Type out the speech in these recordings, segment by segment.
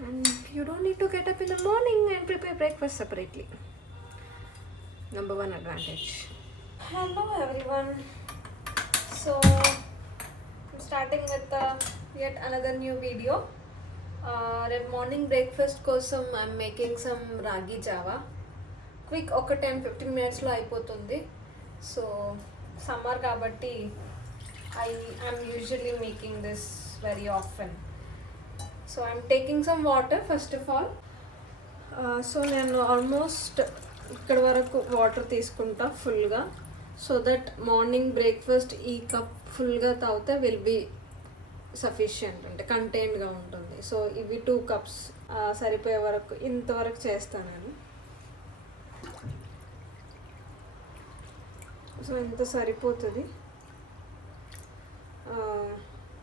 and you don't need to get up in the morning and prepare breakfast separately. Number one advantage. Hello everyone. So I'm starting with yet another new video. Red morning breakfast kosam I'm making some ragi java. Quick ఒక 10-15 minutes లో అయిపోతుంది. So summer కాబట్టి I'm usually making this very often. So I'm taking some water first of all. So నేను ఆల్మోస్ట్ ఇక్కడ వరకు వాటర్ తీసుకుంటా ఫుల్గా, so that morning breakfast ఈ కప్ ఫుల్గా తాగితే విల్ బీ సఫిషియంట్, అంటే కంటైన్డ్గా ఉంటుంది. సో ఇవి 2 cups సరిపోయే వరకు ఇంతవరకు చేస్తాను నేను. సో ఇంత సరిపోతుంది.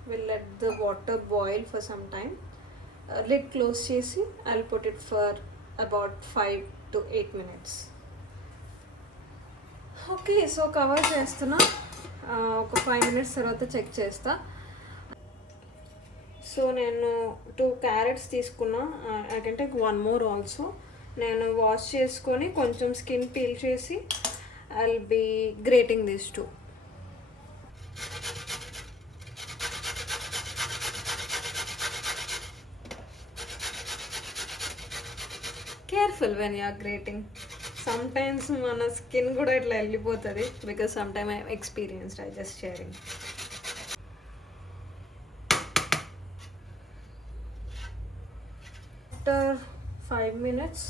Will let the water boil for some time. Lid close చేసి I'll put it for about 5 to 8 minutes. Okay, so cover చేస్తున్నా. ఒక 5 minutes తర్వాత చెక్ చేస్తా. సో నేను 2 carrots తీసుకున్నా. ఐ కెన్ టేక్ 1 more ఆల్సో. నేను వాష్ చేసుకొని కొంచెం స్కిన్ పీల్ చేసి I will be grating this 2. Careful when you are grating. Sometimes మన స్కిన్ కూడా ఇట్లా వెళ్ళిపోతుంది, because sometime I experienced. I just sharing. After 5 minutes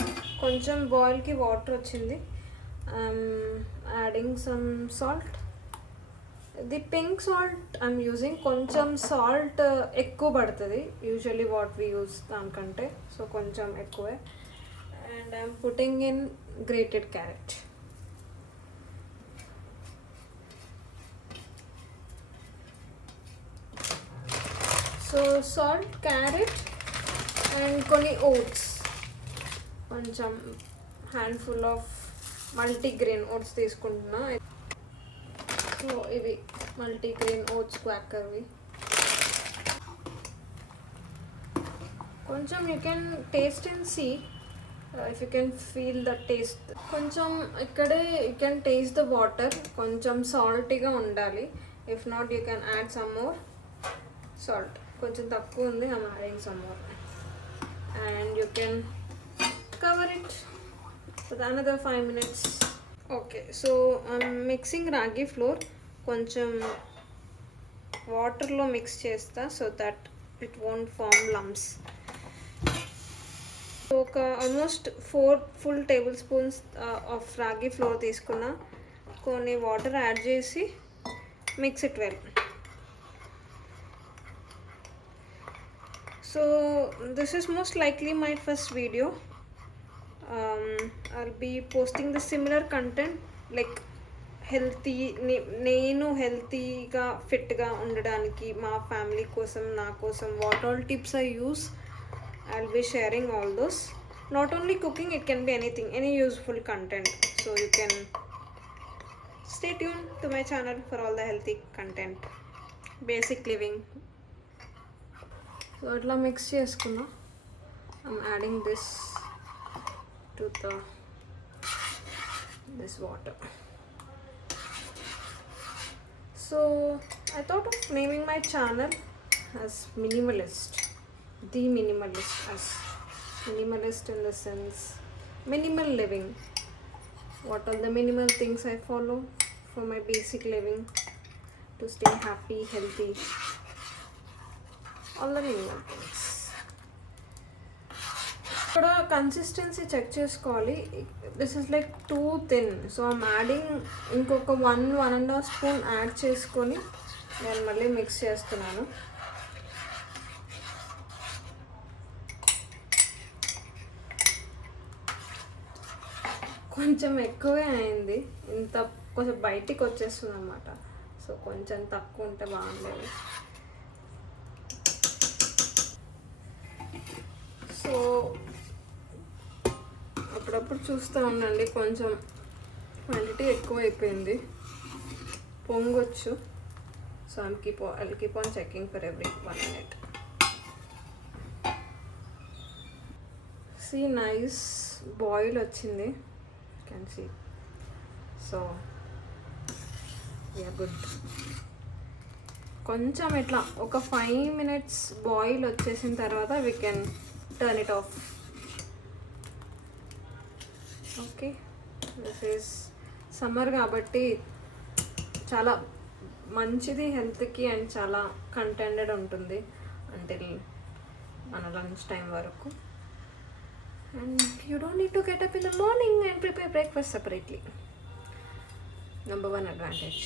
కొంచెం బాయిల్కి వాటర్ వచ్చింది. Adding some salt. The pink salt I'm using. కొంచెం salt ఎక్కువ పడుతుంది యూజువల్లీ వాట్ వీ యూజ్ దానికంటే, సో కొంచెం ఎక్కువే. And I'm putting in grated carrot. So salt, carrot and koni oats. కొంచెం హ్యాండ్ఫుల్ ఆఫ్ మల్టీగ్రెయిన్ ఓట్స్ తీసుకుంటున్నా. So ఇవి multigrain oats క్వాకర్వి. కొంచెం you can taste and see if you can feel the taste. కొంచెం ఇక్కడే you can taste the water. కొంచెం సాల్టీగా ఉండాలి. if not you can add some more salt. కొంచెం తక్కువ ఉంది, I'm adding some more. and you can cover it for another 5 minutes. okay, so I'm mixing ragi flour. కొంచెం వాటర్లో మిక్స్ చేస్తా so that it won't form lumps. ఒక almost 4 full tablespoons of ragi flour తీసుకున్నా. కొన్ని water add చేసి mix it well. So this is most likely my first video. I'll be posting the similar content like healthy. నేను హెల్తీగా ఫిట్గా ఉండడానికి మా family కోసం, నా కోసం what all tips I use, I'll be sharing all those. Not only cooking, it can be anything, any useful content. So you can stay tuned to my channel for all the healthy content, basic living. So itla mix cheskunna. I'm adding this to this water. So I thought of naming my channel as Minimalist. The Minimalist, as minimalist in the sense minimal living. What are the minimal things I follow for my basic living to stay happy, healthy, all the minimal things. ఇక్కడ consistency check చేసుకోవాలి. This is like two thin. So I'm adding ఇంకొక 1.5 spoon add చేసుకొని నేను మళ్ళీ మిక్స్ చేస్తున్నాను. కొంచెం ఎక్కువే అయింది. ఇంత కొంచెం బయటికి వచ్చేస్తుంది అన్నమాట. సో కొంచెం తక్కువ ఉంటే బాగుండేది. సో అప్పుడప్పుడు చూస్తూ ఉండండి, కొంచెం క్వాంటిటీ ఎక్కువ అయిపోయింది, పొంగొచ్చు. So I'll keep on checking for every 1 minute. See nice boil వచ్చింది, can see. So we are good. కొంచెం ఇట్లా ఒక 5 minutes బాయిల్ వచ్చేసిన తర్వాత we can turn it off. Okay, this is summer కాబట్టి చాలా మంచిది హెల్త్కి అండ్ చాలా కంటెంటెడ్ ఉంటుంది అంటిల్ మన లంచ్ టైం వరకు. And you don't need to get up in the morning and prepare breakfast separately. Number 1 advantage.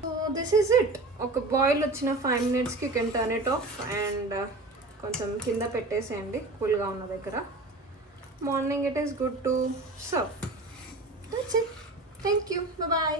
So this is it. ఒక బాయిల్ వచ్చిన 5 minutesకి you can turn it off and కొంచెం కింద పెట్టేసేయండి కూల్గా ఉన్న దగ్గర. Morning it is good to serve. That's it. Thank you. Bye.